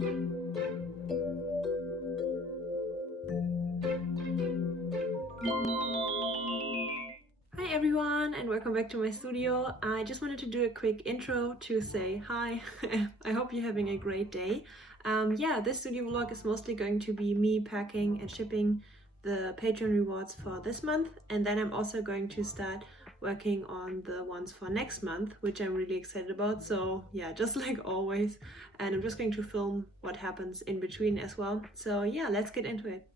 Hi everyone and welcome back to my studio. I just wanted to do a quick intro to say hi. I hope you're having a great day. This studio vlog is mostly going to be me packing and shipping the Patreon rewards for this month, and then I'm also going to start working on the ones for next month, which I'm really excited about. So yeah, just like always, and I'm just going to film what happens in between as well. So yeah, let's get into it.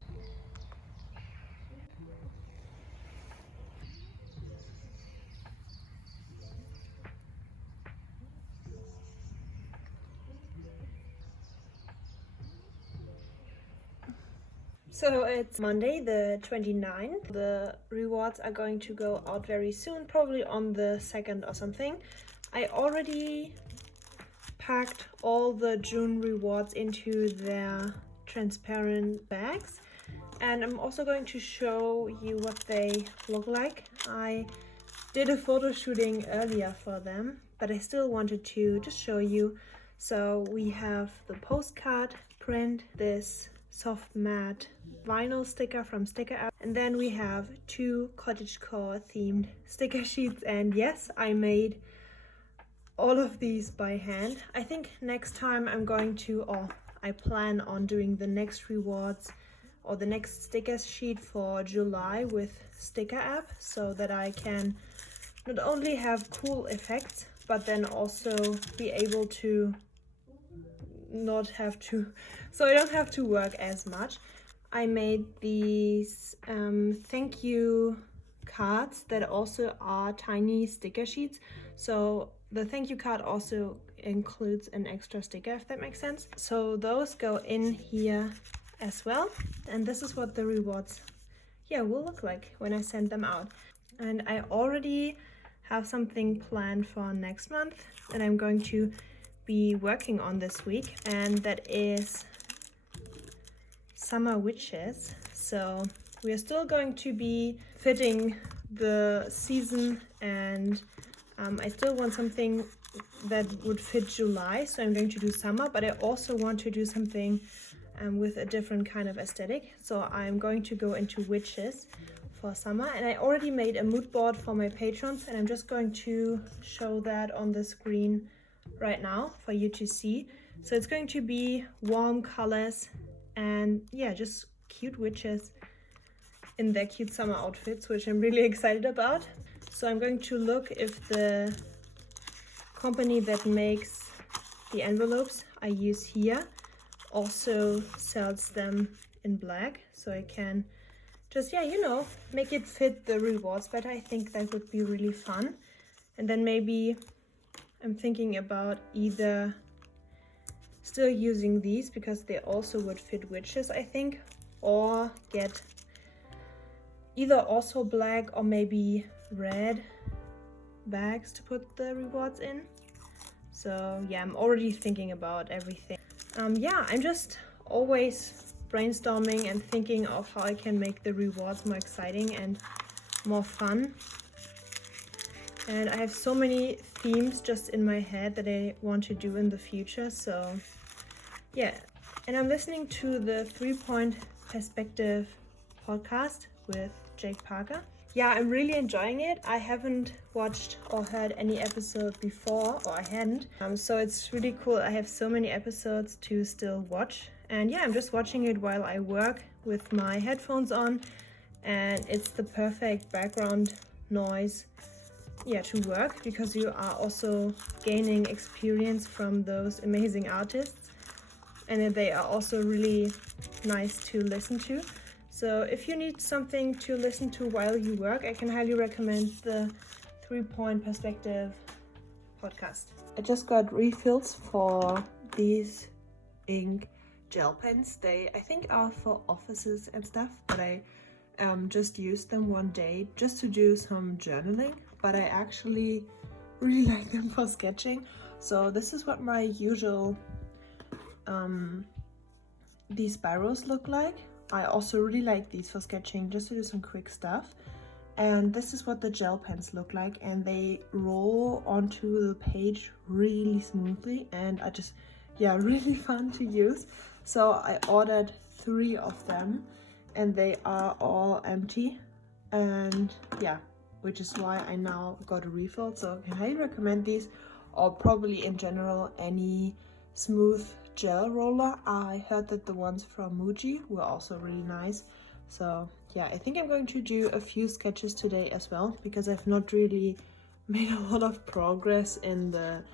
So it's Monday the 29th. The rewards are going to go out very soon, probably on the 2nd or something. I already packed all the June rewards into their transparent bags, and I'm also going to show you what they look like. I did a photo shooting earlier for them, but I still wanted to just show you. So we have the postcard print, this soft matte vinyl sticker from Sticker App, and then we have 2 cottagecore themed sticker sheets. And yes, I made all of these by hand. I think next time I'm going to, or I plan on doing the next rewards or the next sticker sheet for July with Sticker App, so that I can not only have cool effects, but then also be able to not have to, so I don't have to work as much. I made these thank you cards that also are tiny sticker sheets. So the thank you card also includes an extra sticker, if that makes sense. So those go in here as well. And this is what the rewards will look like when I send them out. And I already have something planned for next month that I'm going to be working on this week, and that is summer witches. So we are still going to be fitting the season, and I still want something that would fit July, so I'm going to do summer, but I also want to do something with a different kind of aesthetic. So I'm going to go into witches for summer, and I already made a mood board for my patrons, and I'm just going to show that on the screen right now for you to see. So it's going to be warm colors and just cute witches in their cute summer outfits, which I'm really excited about. So I'm going to look if the company that makes the envelopes I use here also sells them in black, so I can just make it fit the rewards better. I think that would be really fun. And then maybe I'm thinking about either still using these because they also would fit witches, I think, or get either also black or maybe red bags to put the rewards in. So yeah, I'm already thinking about everything. I'm just always brainstorming and thinking of how I can make the rewards more exciting and more fun. And I have so many themes just in my head that I want to do in the future. So yeah, and I'm listening to the 3-Point Perspective podcast with Jake Parker. Yeah, I'm really enjoying it. I haven't watched or heard any episode before, or I hadn't. So it's really cool. I have so many episodes to still watch. And yeah, I'm just watching it while I work with my headphones on. And it's the perfect background noise to work, because you are also gaining experience from those amazing artists, and they are also really nice to listen to. So if you need something to listen to while you work, I can highly recommend the 3-Point Perspective podcast. I just got refills for these ink gel pens. They, I think, are for offices and stuff, but I just used them one day just to do some journaling, but I actually really like them for sketching. So this is what my usual these spirals look like. I also really like these for sketching, just to do some quick stuff. And this is what the gel pens look like, and they roll onto the page really smoothly, and I just yeah, really fun to use. So I ordered 3 of them and they are all empty, and yeah, which is why I now got a refill. So I can highly recommend these, or probably in general any smooth gel roller. I heard that the ones from Muji were also really nice. So yeah, I think I'm going to do a few sketches today as well, because I've not really made a lot of progress in the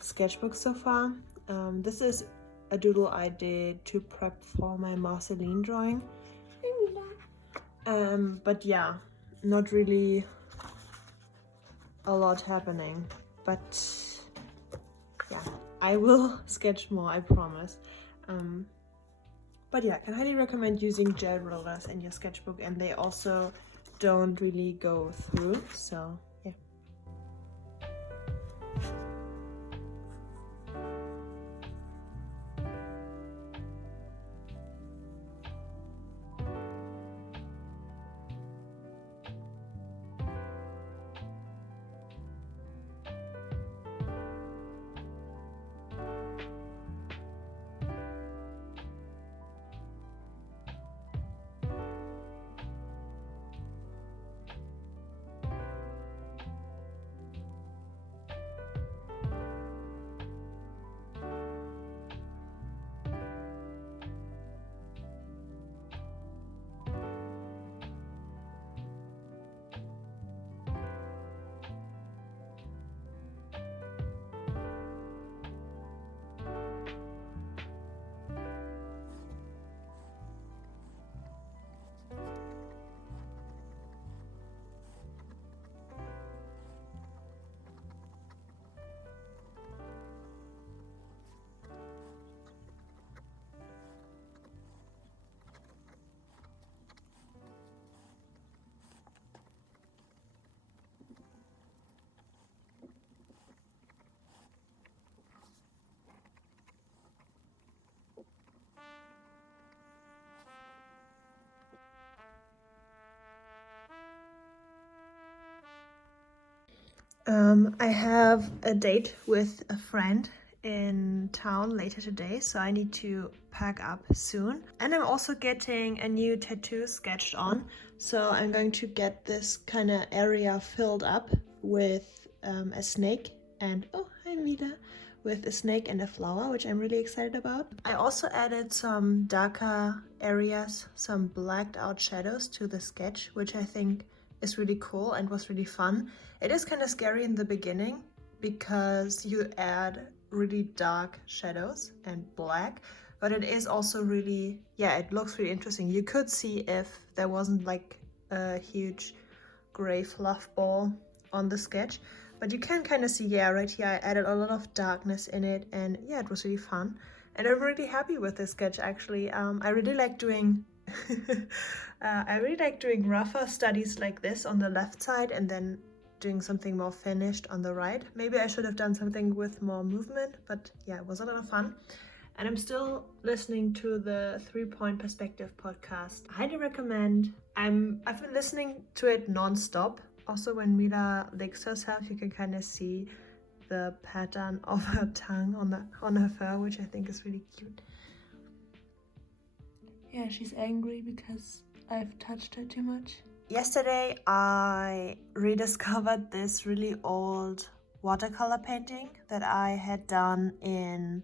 sketchbook so far. This is a doodle I did to prep for my Marceline drawing. But yeah, not really a lot happening. But yeah, I will sketch more, I promise. But yeah, I can highly recommend using gel rollers in your sketchbook, and they also don't really go through, so yeah. I have a date with a friend in town later today, so I need to pack up soon. And I'm also getting a new tattoo sketched on, so I'm going to get this kind of area filled up with a snake and, oh, hi Mila, with a snake and a flower, which I'm really excited about. I also added some darker areas, some blacked out shadows to the sketch, which I think is really cool and was really fun. It is kind of scary in the beginning because you add really dark shadows and black, but it is also really, yeah, it looks really interesting. You could see if there wasn't like a huge gray fluff ball on the sketch, but you can kind of see, yeah, right here I added a lot of darkness in it, and yeah, it was really fun. And I'm really happy with this sketch actually. I really like doing I really like doing rougher studies like this on the left side and then doing something more finished on the right. Maybe I should have done something with more movement, but yeah, it was a lot of fun. And I'm still listening to the 3-Point Perspective podcast. I highly recommend. I've been listening to it non-stop. Also, when Mila licks herself, you can kind of see the pattern of her tongue on her fur, which I think is really cute. Yeah, she's angry because I've touched her too much. Yesterday I rediscovered this really old watercolor painting that I had done in,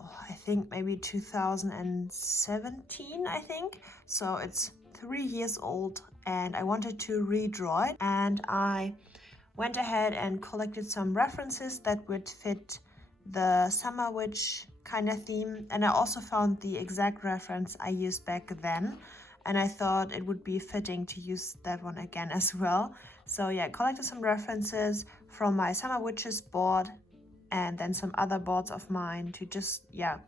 I think maybe 2017, I think. So it's 3 years old, and I wanted to redraw it, and I went ahead and collected some references that would fit the summer witch kind of theme, and I also found the exact reference I used back then, and I thought it would be fitting to use that one again as well. So yeah, collected some references from my summer witches board and then some other boards of mine to just, yeah,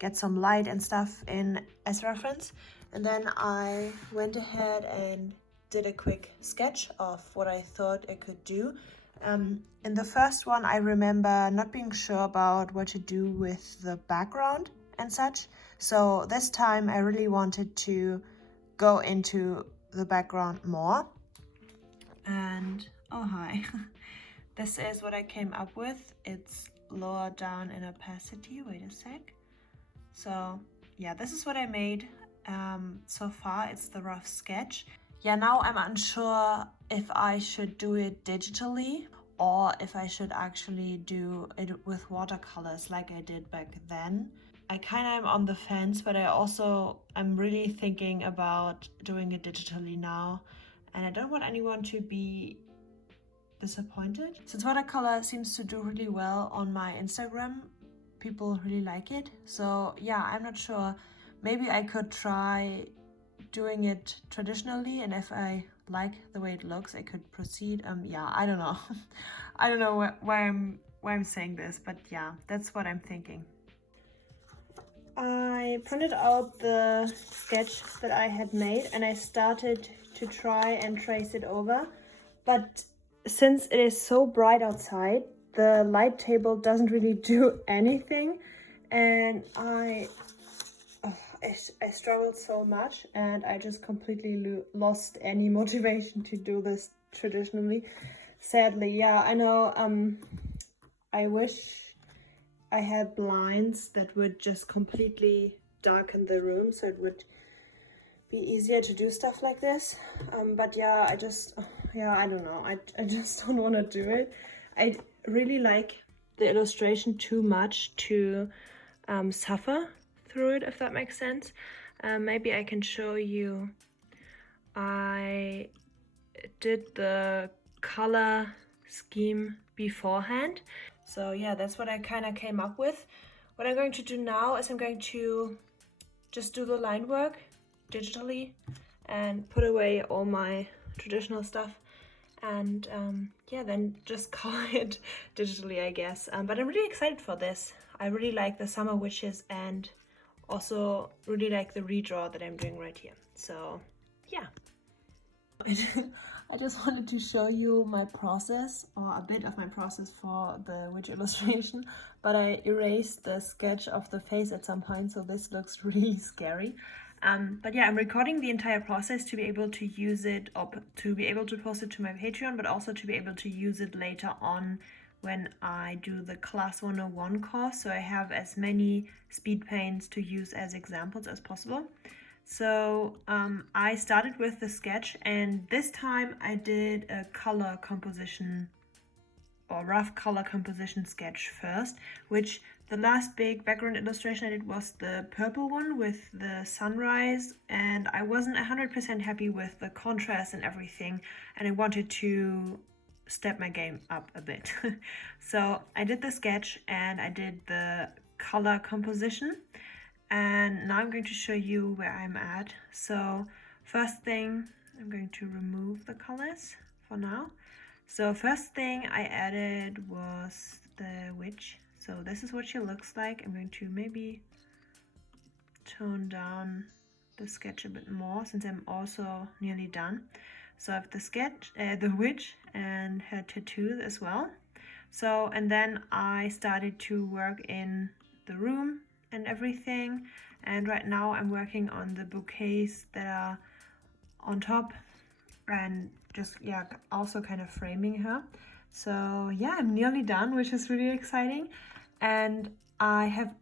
get some light and stuff in as reference. And then I went ahead and did a quick sketch of what I thought I could do. In the first one, I remember not being sure about what to do with the background and such. So this time I really wanted to go into the background more. And oh hi, this is what I came up with. It's lower down in opacity. Wait a sec. So yeah, this is what I made so far. It's the rough sketch. Yeah, now I'm unsure if I should do it digitally or if I should actually do it with watercolors like I did back then. I kind of am on the fence, but I'm really thinking about doing it digitally now, and I don't want anyone to be disappointed. Since watercolor seems to do really well on my Instagram, people really like it. So yeah, I'm not sure. Maybe I could try doing it traditionally, and if I like the way it looks, I could proceed. Yeah, I don't know. I don't know why I'm saying this, but yeah, that's what I'm thinking. I printed out the sketch that I had made and I started to try and trace it over, but since it is so bright outside, the light table doesn't really do anything, and I struggled so much, and I just completely lost any motivation to do this traditionally. Sadly, yeah, I know. I wish I had blinds that would just completely darken the room, so it would be easier to do stuff like this. But yeah, I don't know. I just don't want to do it. I really like the illustration too much to suffer through it, if that makes sense. Maybe I can show you. I did the color scheme beforehand. So yeah, that's what I kind of came up with. What I'm going to do now is I'm going to just do the line work digitally and put away all my traditional stuff, and yeah, then just color it digitally, I guess. But I'm really excited for this. I really like the summer witches and also really like the redraw that I'm doing right here. So yeah. I just wanted to show you my process, or a bit of my process for the witch illustration, but I erased the sketch of the face at some point, so this looks really scary. But yeah, I'm recording the entire process to be able to use it, or to be able to post it to my Patreon, but also to be able to use it later on when I do the Class 101 course, so I have as many speed paints to use as examples as possible. So I started with the sketch, and this time I did a color composition or rough color composition sketch first, which the last big background illustration I did was the purple one with the sunrise, and I wasn't 100% happy with the contrast and everything, and I wanted to step my game up a bit. So I did the sketch and I did the color composition. And now I'm going to show you where I'm at. So first thing, I'm going to remove the colors for now. So first thing I added was the witch. So this is what she looks like. I'm going to maybe tone down the sketch a bit more since I'm also nearly done. So I have the sketch, the witch and her tattoos as well. So, and then I started to work in the room and everything, and right now I'm working on the bouquets that are on top and just, yeah, also kind of framing her. So yeah, I'm nearly done, which is really exciting. And I have,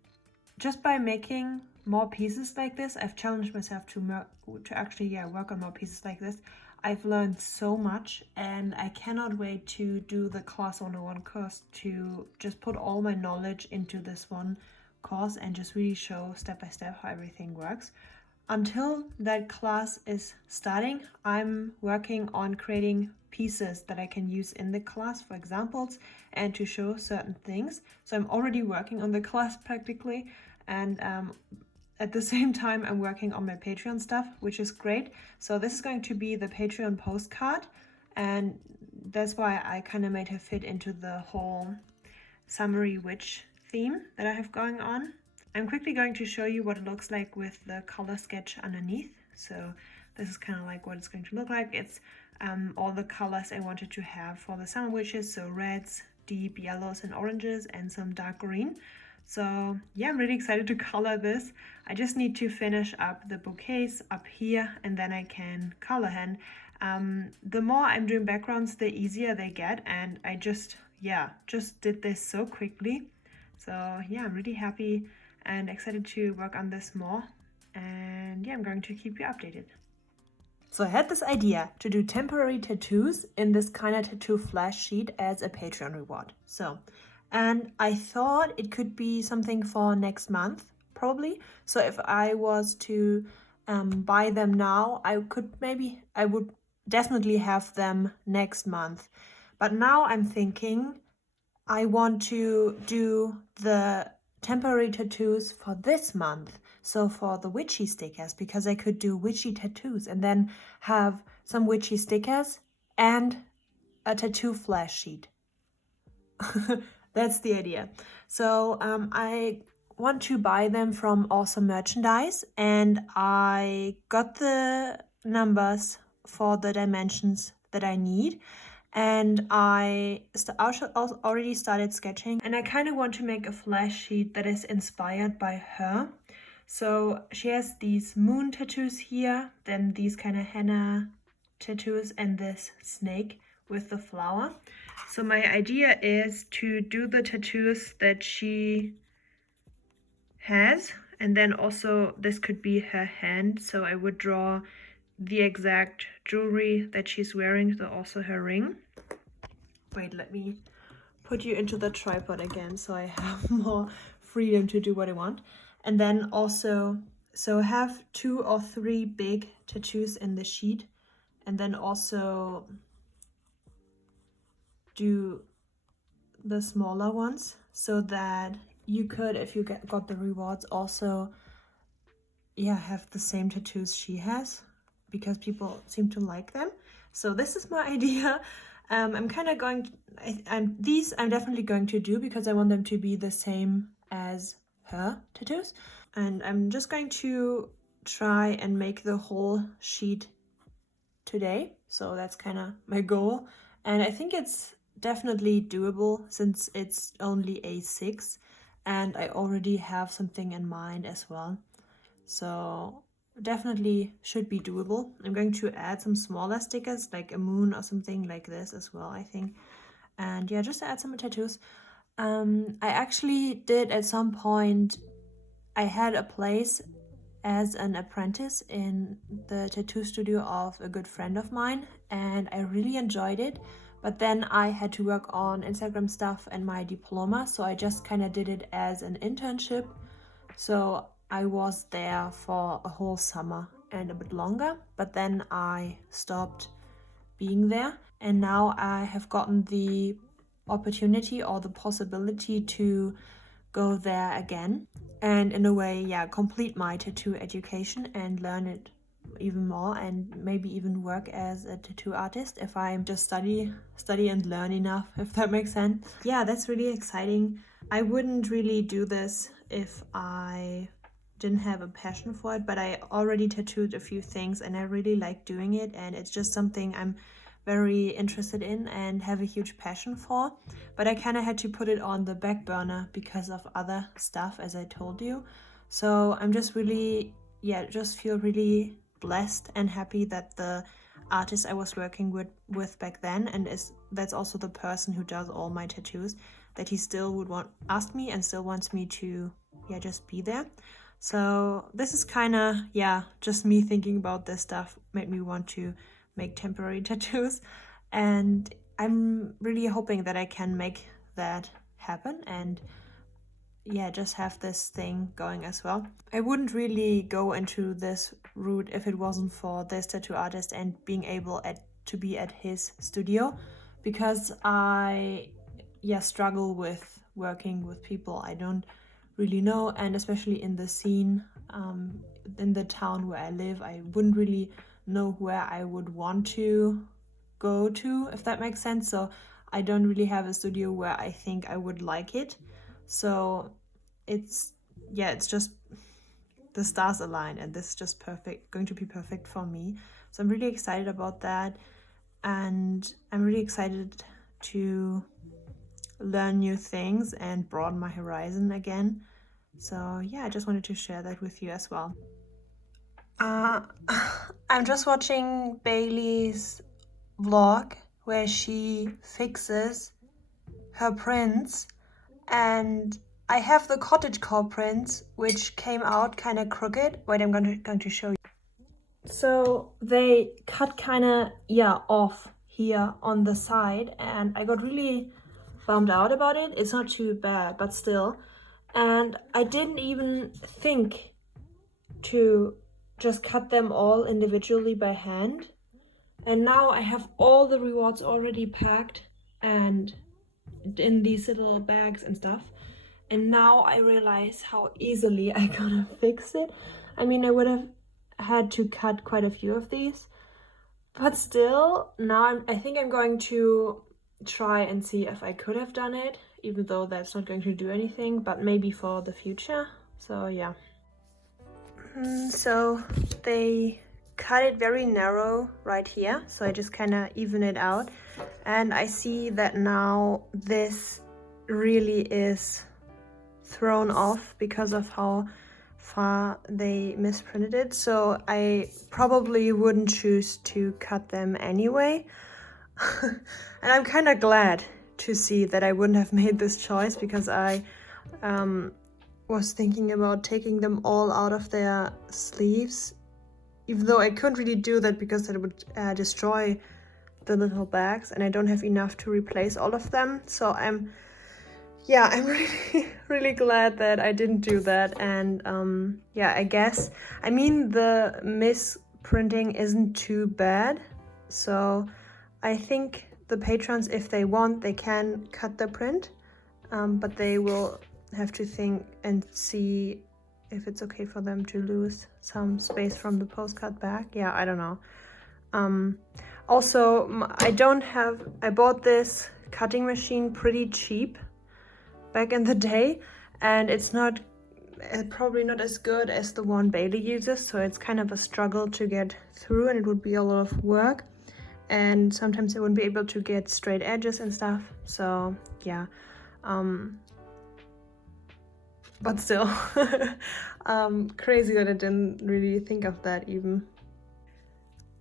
just by making more pieces like this, I've challenged myself to actually work on more pieces like this. I've learned so much, and I cannot wait to do the Class 101 course to just put all my knowledge into this one course and just really show step by step how everything works. Until that class is starting, I'm working on creating pieces that I can use in the class for examples and to show certain things. So I'm already working on the class practically, and at the same time I'm working on my Patreon stuff, which is great. So this is going to be the Patreon postcard, and that's why I kind of made her fit into the whole summery witch theme that I have going on. I'm quickly going to show you what it looks like with the color sketch underneath. So this is kind of like what it's going to look like. It's all the colors I wanted to have for the summer witches, so reds, deep yellows and oranges, and some dark green. So yeah, I'm really excited to color this. I just need to finish up the bouquets up here, and then I can color hen. The more I'm doing backgrounds, the easier they get, and I just did this so quickly. So yeah, I'm really happy and excited to work on this more. And yeah, I'm going to keep you updated. So I had this idea to do temporary tattoos in this kind of tattoo flash sheet as a Patreon reward. And I thought it could be something for next month, probably. So if I was to buy them now, I would definitely have them next month. But now I'm thinking I want to do the temporary tattoos for this month. So for the witchy stickers, because I could do witchy tattoos and then have some witchy stickers and a tattoo flash sheet. That's the idea. So I want to buy them from Awesome Merchandise, and I got the numbers for the dimensions that I need. And I already started sketching, and I kind of want to make a flash sheet that is inspired by her. So she has these moon tattoos here, then these kind of henna tattoos, and this snake with the flower. So my idea is to do the tattoos that she has, and then also this could be her hand. So I would draw the exact jewelry that she's wearing, so also her ring. Wait, let me put you into the tripod again so I have more freedom to do what I want. And then also, so have 2 or 3 big tattoos in the sheet, and then also do the smaller ones so that you could, if you got the rewards, also have the same tattoos she has, because people seem to like them. So this is my idea. I'm kind of going to, these I'm definitely going to do because I want them to be the same as her tattoos. And I'm just going to try and make the whole sheet today. So that's kind of my goal. And I think it's definitely doable since it's only A6 and I already have something in mind as well. So definitely should be doable. I'm going to add some smaller stickers like a moon or something like this as well, I think. And yeah, just to add some tattoos. I actually did at some point, I had a place as an apprentice in the tattoo studio of a good friend of mine, and I really enjoyed it. But then I had to work on Instagram stuff and my diploma, so I just kind of did it as an internship. So I was there for a whole summer and a bit longer, but then I stopped being there, and now I have gotten the opportunity or the possibility to go there again and in a way complete my tattoo education and learn it even more, and maybe even work as a tattoo artist if I just study and learn enough, if that makes sense. Yeah, that's really exciting. I wouldn't really do this if I didn't have a passion for it, but I already tattooed a few things and I really like doing it, and it's just something I'm very interested in and have a huge passion for. But I kind of had to put it on the back burner because of other stuff, as I told you. So I'm just really, just feel really blessed and happy that the artist I was working with back then, and that's also the person who does all my tattoos, that he still would ask me and still wants me to just be there. So this is kind of just me thinking about this stuff made me want to make temporary tattoos, and I'm really hoping that I can make that happen and just have this thing going as well. I wouldn't really go into this route if it wasn't for this tattoo artist and being able to be at his studio, because I struggle with working with people I don't really know, and especially in the scene in the town where I live, I wouldn't really know where I would want to go to, if that makes sense. So I don't really have a studio where I think I would like it. So it's just the stars align, and this is just going to be perfect for me. So I'm really excited about that, and I'm really excited to learn new things and broaden my horizon again. So I just wanted to share that with you as well. I'm just watching Bailey's vlog where she fixes her prints, and I have the cottagecore prints, which came out kind of crooked. Wait, I'm going to show you. So they cut kind of, off here on the side, and I got really bummed out about it. It's not too bad, but still. And I didn't even think to just cut them all individually by hand. And now I have all the rewards already packed and in these little bags and stuff. And now I realize how easily I gotta fix it. I mean, I would have had to cut quite a few of these, but still, now I think I'm going to try and see if I could have done it, even though that's not going to do anything, but maybe for the future. So yeah. So they cut it very narrow right here, so I just kind of even it out, and I see that now this really is thrown off because of how far they misprinted it. So I probably wouldn't choose to cut them anyway. And I'm kind of glad to see that I wouldn't have made this choice, because I was thinking about taking them all out of their sleeves, even though I couldn't really do that because that would destroy the little bags, and I don't have enough to replace all of them. So I'm really, really glad that I didn't do that. And I guess, I mean, the misprinting isn't too bad. So I think the patrons, if they want, they can cut the print, but they will have to think and see if it's okay for them to lose some space from the postcard bag. Yeah, I don't know. Also, I bought this cutting machine pretty cheap back in the day, and it's probably not as good as the one Bailey uses, so it's kind of a struggle to get through, and it would be a lot of work, and sometimes I wouldn't be able to get straight edges and stuff. So yeah, but still, crazy that I didn't really think of that even.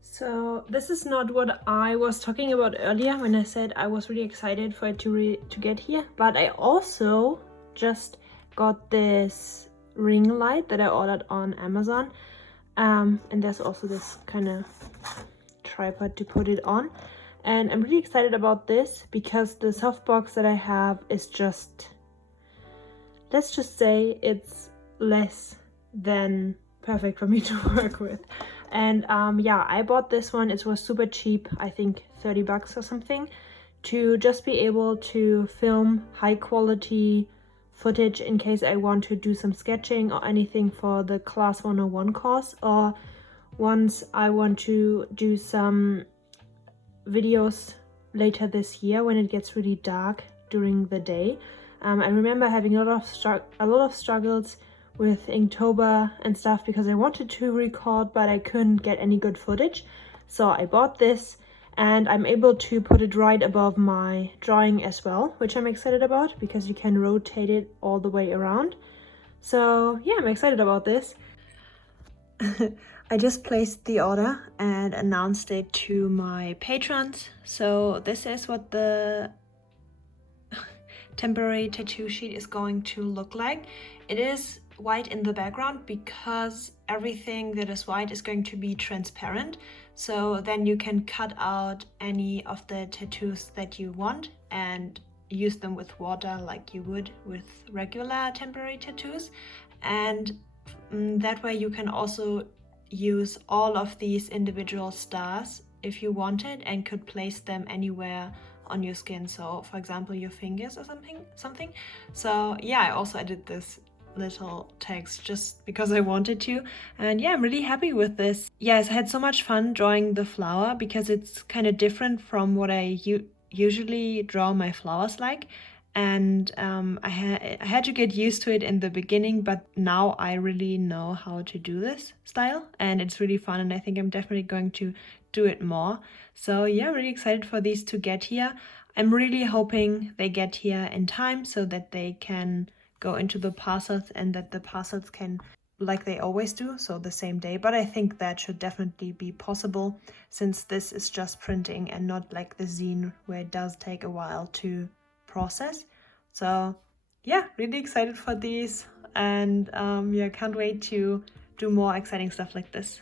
So this is not what I was talking about earlier when I said I was really excited for it to get here, but I also just got this ring light that I ordered on Amazon, and there's also this kind of tripod to put it on, and I'm really excited about this because the softbox that I have is just, let's just say it's less than perfect for me to work with. And I bought this one. It was super cheap, I think $30 or something, to just be able to film high quality footage in case I want to do some sketching or anything for the Class 101 course, or once I want to do some videos later this year when it gets really dark during the day. I remember having a lot of struggles with Inktober and stuff because I wanted to record, but I couldn't get any good footage. So I bought this, and I'm able to put it right above my drawing as well, which I'm excited about because you can rotate it all the way around. So yeah, I'm excited about this. I just placed the order and announced it to my patrons. So this is what the temporary tattoo sheet is going to look like. It is white in the background because everything that is white is going to be transparent, so then you can cut out any of the tattoos that you want and use them with water like you would with regular temporary tattoos, and that way you can also use all of these individual stars if you wanted and could place them anywhere on your skin, so for example your fingers or something. So yeah, I also added this little text just because I wanted to, and yeah, I'm really happy with this. Yes, I had so much fun drawing the flower because it's kind of different from what I usually draw my flowers like, and I had to get used to it in the beginning, but now I really know how to do this style and it's really fun, and I think I'm definitely going to do it more. So yeah, I'm really excited for these to get here. I'm really hoping they get here in time so that they can go into the parcels and that the parcels can, like they always do, so the same day. But I think that should definitely be possible since this is just printing and not like the zine where it does take a while to process. So yeah, really excited for these, and yeah, can't wait to do more exciting stuff like this.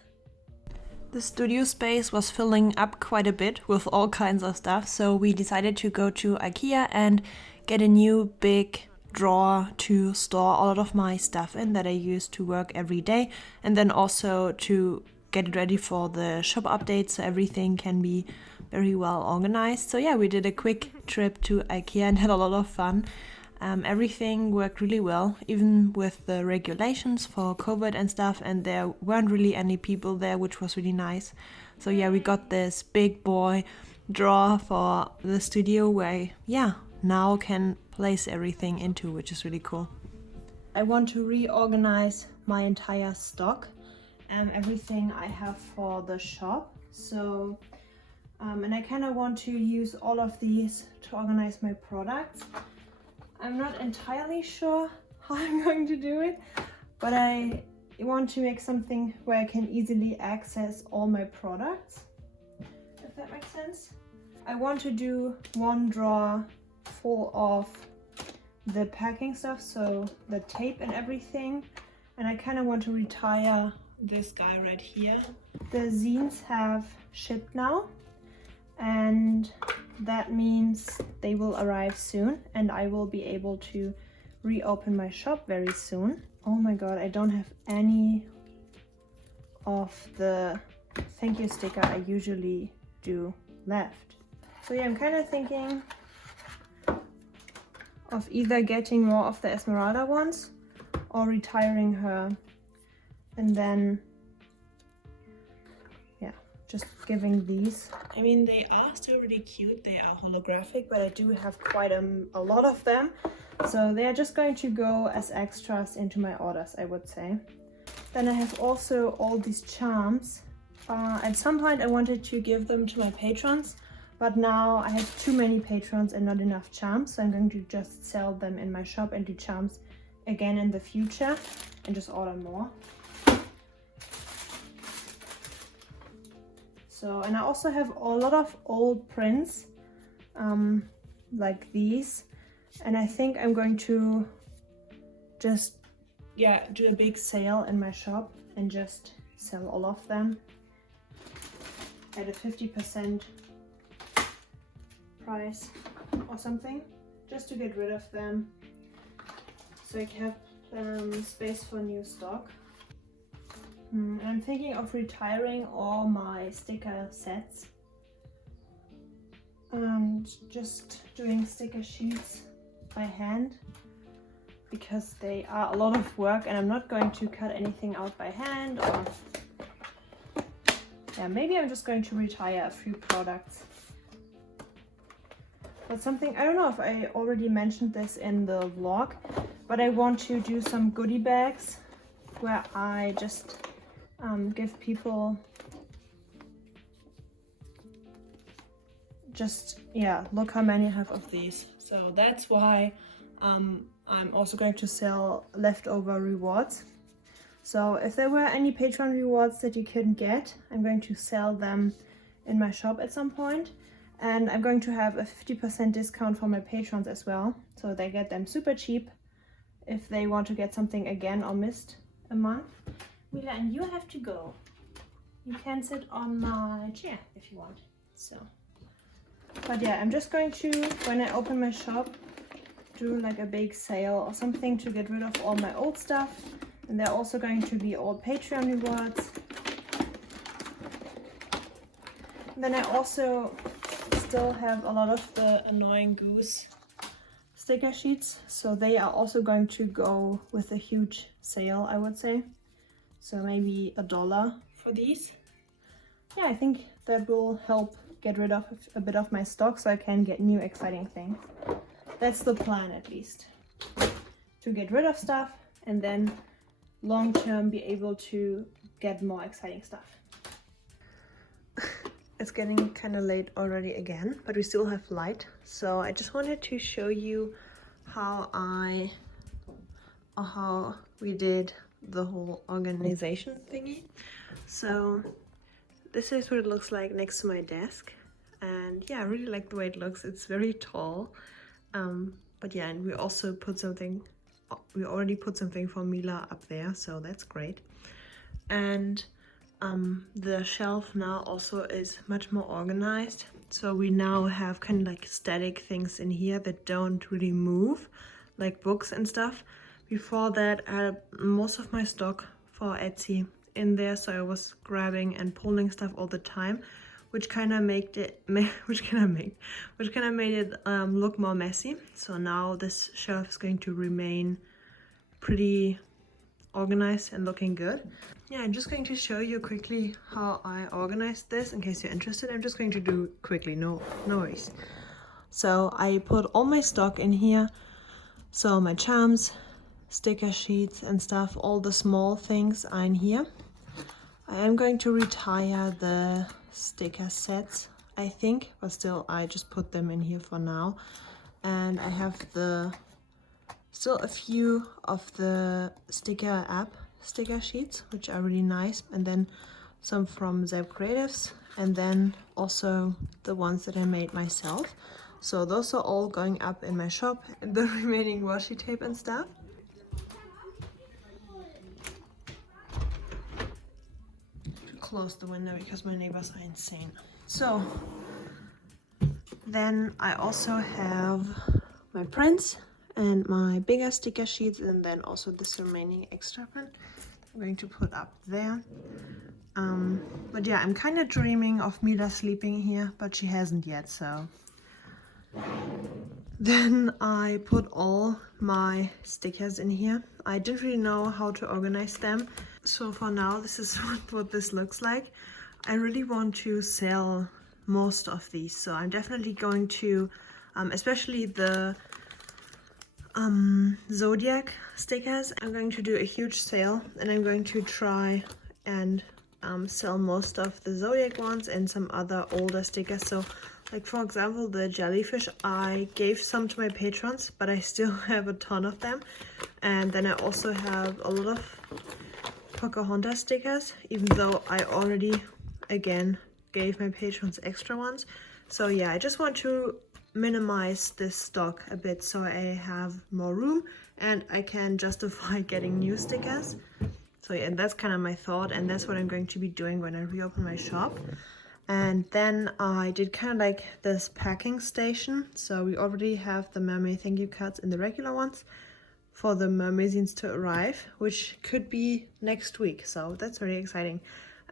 The studio space was filling up quite a bit with all kinds of stuff, so we decided to go to IKEA and get a new big drawer to store a lot of my stuff in that I use to work every day, and then also to get it ready for the shop update so everything can be very well organized. So yeah, we did a quick trip to IKEA and had a lot of fun. Everything worked really well, even with the regulations for COVID and stuff, and there weren't really any people there, which was really nice. So yeah, we got this big boy drawer for the studio where I, now can place everything into, which is really cool. I want to reorganize my entire stock and everything I have for the shop. So, and I kind of want to use all of these to organize my products. I'm not entirely sure how I'm going to do it, but I want to make something where I can easily access all my products, if that makes sense. I want to do one drawer full of the packing stuff, so the tape and everything, and I kind of want to retire this guy right here. The zines have shipped now, and that means they will arrive soon and I will be able to reopen my shop very soon. Oh my god, I don't have any of the thank you sticker I usually do left. So yeah, I'm kind of thinking of either getting more of the Esmeralda ones or retiring her, and then just giving these. I mean, they are still really cute. They are holographic, but I do have quite a lot of them. So they are just going to go as extras into my orders, I would say. Then I have also all these charms. At some point I wanted to give them to my patrons, but now I have too many patrons and not enough charms. So I'm going to just sell them in my shop and do charms again in the future and just order more. So, and I also have a lot of old prints, like these, and I think I'm going to just, do a big sale in my shop and just sell all of them at a 50% price or something, just to get rid of them, so I can have space for new stock. I'm thinking of retiring all my sticker sets and just doing sticker sheets by hand, because they are a lot of work and I'm not going to cut anything out by hand, or maybe I'm just going to retire a few products. But something, I don't know if I already mentioned this in the vlog, but I want to do some goodie bags where I just give people look how many I have of these. So that's why I'm also going to sell leftover rewards. So if there were any Patreon rewards that you couldn't get, I'm going to sell them in my shop at some point, and I'm going to have a 50% discount for my patrons as well, so they get them super cheap if they want to get something again or missed a month. Mila, and you have to go. You can sit on my chair if you want. So, but yeah, I'm just going to, when I open my shop, do like a big sale or something to get rid of all my old stuff. And there are also going to be old Patreon rewards. And then I also still have a lot of the Annoying Goose sticker sheets, so they are also going to go with a huge sale, I would say. So maybe $1 for these. Yeah, I think that will help get rid of a bit of my stock so I can get new exciting things. That's the plan, at least. To get rid of stuff and then long term be able to get more exciting stuff. It's getting kind of late already again, but we still have light. So I just wanted to show you how we did the whole organization thingy. So this is what it looks like next to my desk, and yeah, I really like the way it looks. It's very tall, But yeah, and we also put something, we already put something for Mila up there, so that's great. And the shelf now also is much more organized. So we now have kind of like static things in here that don't really move, like books and stuff. Before that, I had most of my stock for Etsy in there, so I was grabbing and pulling stuff all the time, which kind of made it look more messy. So now this shelf is going to remain pretty organized and looking good. Yeah, I'm just going to show you quickly how I organized this in case you're interested. I'm just going to do quickly, no worries. So I put all my stock in here. So my charms, sticker sheets and stuff, all the small things are in here. I am going to retire the sticker sets, I think, but still I just put them in here for now. And I have still a few of the sticker app sticker sheets, which are really nice, and then some from Zeb Creatives, and then also the ones that I made myself. So those are all going up in my shop, and the remaining washi tape and stuff. Close the window because my neighbors are insane. So then I also have my prints and my bigger sticker sheets, and then also this remaining extra print I'm going to put up there. But yeah, I'm kind of dreaming of Mila sleeping here, but she hasn't yet, so. Then I put all my stickers in here. I didn't really know how to organize them. So for now, this is what this looks like. I really want to sell most of these. So I'm definitely going to, especially the Zodiac stickers, I'm going to do a huge sale, and I'm going to try and sell most of the Zodiac ones and some other older stickers. So like for example, the jellyfish, I gave some to my patrons, but I still have a ton of them. And then I also have a lot of Pocahontas stickers, even though I already, again, gave my patrons extra ones. So yeah, I just want to minimize this stock a bit so I have more room and I can justify getting new stickers. So yeah, and that's kind of my thought, and that's what I'm going to be doing when I reopen my shop. And then I did kind of like this packing station. So we already have the mermaid thank you cards in the regular ones for the mermaidines to arrive, which could be next week. So that's very exciting.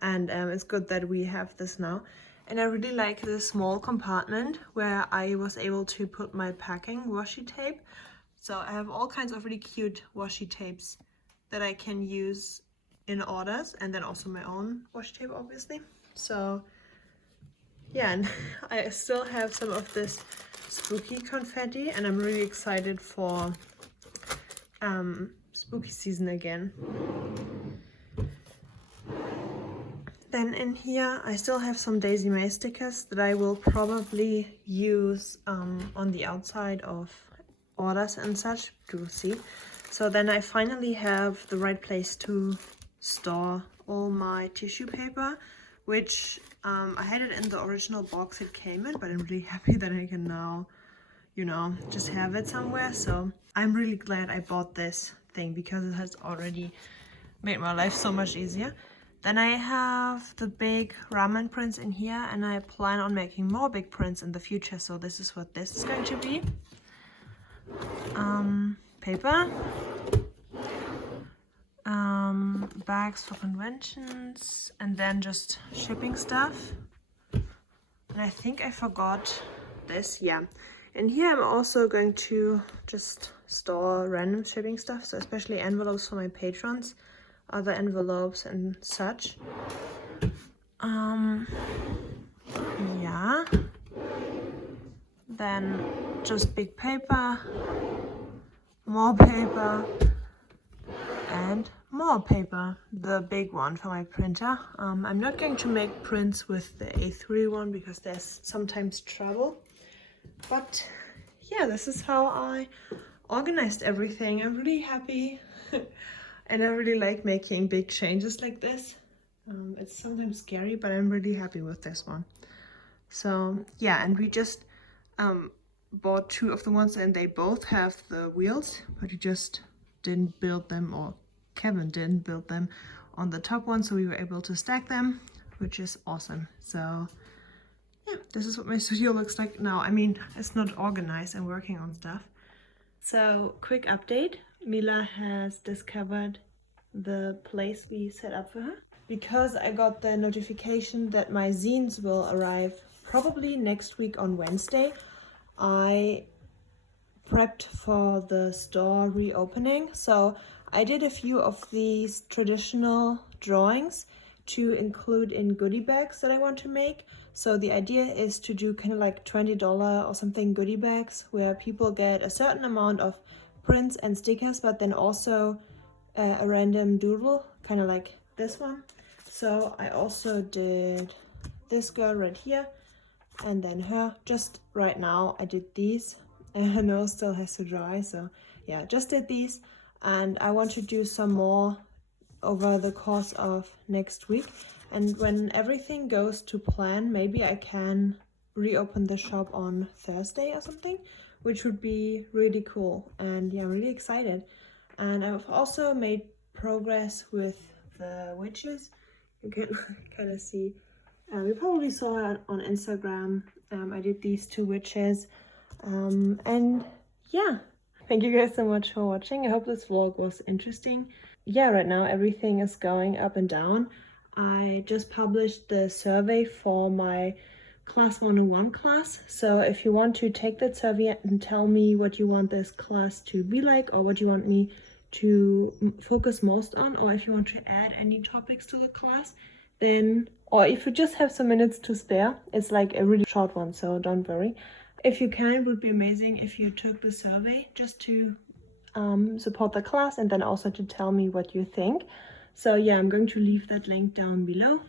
And it's good that we have this now. And I really like this small compartment where I was able to put my packing washi tape. So I have all kinds of really cute washi tapes that I can use in orders, and then also my own washi tape, obviously. So yeah, and I still have some of this spooky confetti, and I'm really excited for spooky season again. Then in here I still have some Daisy May stickers that I will probably use on the outside of orders and such to see. So then I finally have the right place to store all my tissue paper, which I had it in the original box it came in, but I'm really happy that I can now, you know, just have it somewhere. So I'm really glad I bought this thing because it has already made my life so much easier. Then I have the big ramen prints in here, and I plan on making more big prints in the future. So this is what this is going to be. Paper. Bags for conventions, and then just shipping stuff. And I think I forgot this, yeah. And here I'm also going to just store random shipping stuff, so especially envelopes for my patrons, other envelopes and such. Yeah. Then just big paper, more paper, and more paper, the big one for my printer. I'm not going to make prints with the A3 one because there's sometimes trouble, but yeah, this is how I organized everything. I'm really happy and I really like making big changes like this. It's sometimes scary, but I'm really happy with this one. So yeah, and we just bought 2 of the ones and they both have the wheels, but he just didn't build them, or Kevin didn't build them on the top one, so we were able to stack them, which is awesome. So yeah, this is what my studio looks like now. I mean, it's not organized, I'm working on stuff. So quick update, Mila has discovered the place we set up for her. Because I got the notification that my zines will arrive probably next week on Wednesday, I prepped for the store reopening. So I did a few of these traditional drawings to include in goodie bags that I want to make. So the idea is to do kind of like $20 or something goodie bags where people get a certain amount of prints and stickers, but then also a random doodle, kind of like this one. So I also did this girl right here and then her. Just right now I did these, and her nose still has to dry, so yeah, just did these, and I want to do some more over the course of next week. And when everything goes to plan, maybe I can reopen the shop on Thursday or something, which would be really cool. And yeah, I'm really excited. And I've also made progress with the witches. You can kind of see, you probably saw it on Instagram. I did these 2 witches, and yeah, thank you guys so much for watching. I hope this vlog was interesting. Yeah, right now everything is going up and down. I just published the survey for my class 101 class, so if you want to take that survey and tell me what you want this class to be like, or what you want me to focus most on, or if you want to add any topics to the class, then, or if you just have some minutes to spare, it's like a really short one, so don't worry. If you can, it would be amazing if you took the survey just to support the class, and then also to tell me what you think. So yeah, I'm going to leave that link down below.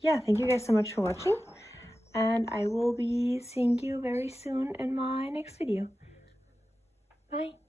Yeah, thank you guys so much for watching, and I will be seeing you very soon in my next video. Bye.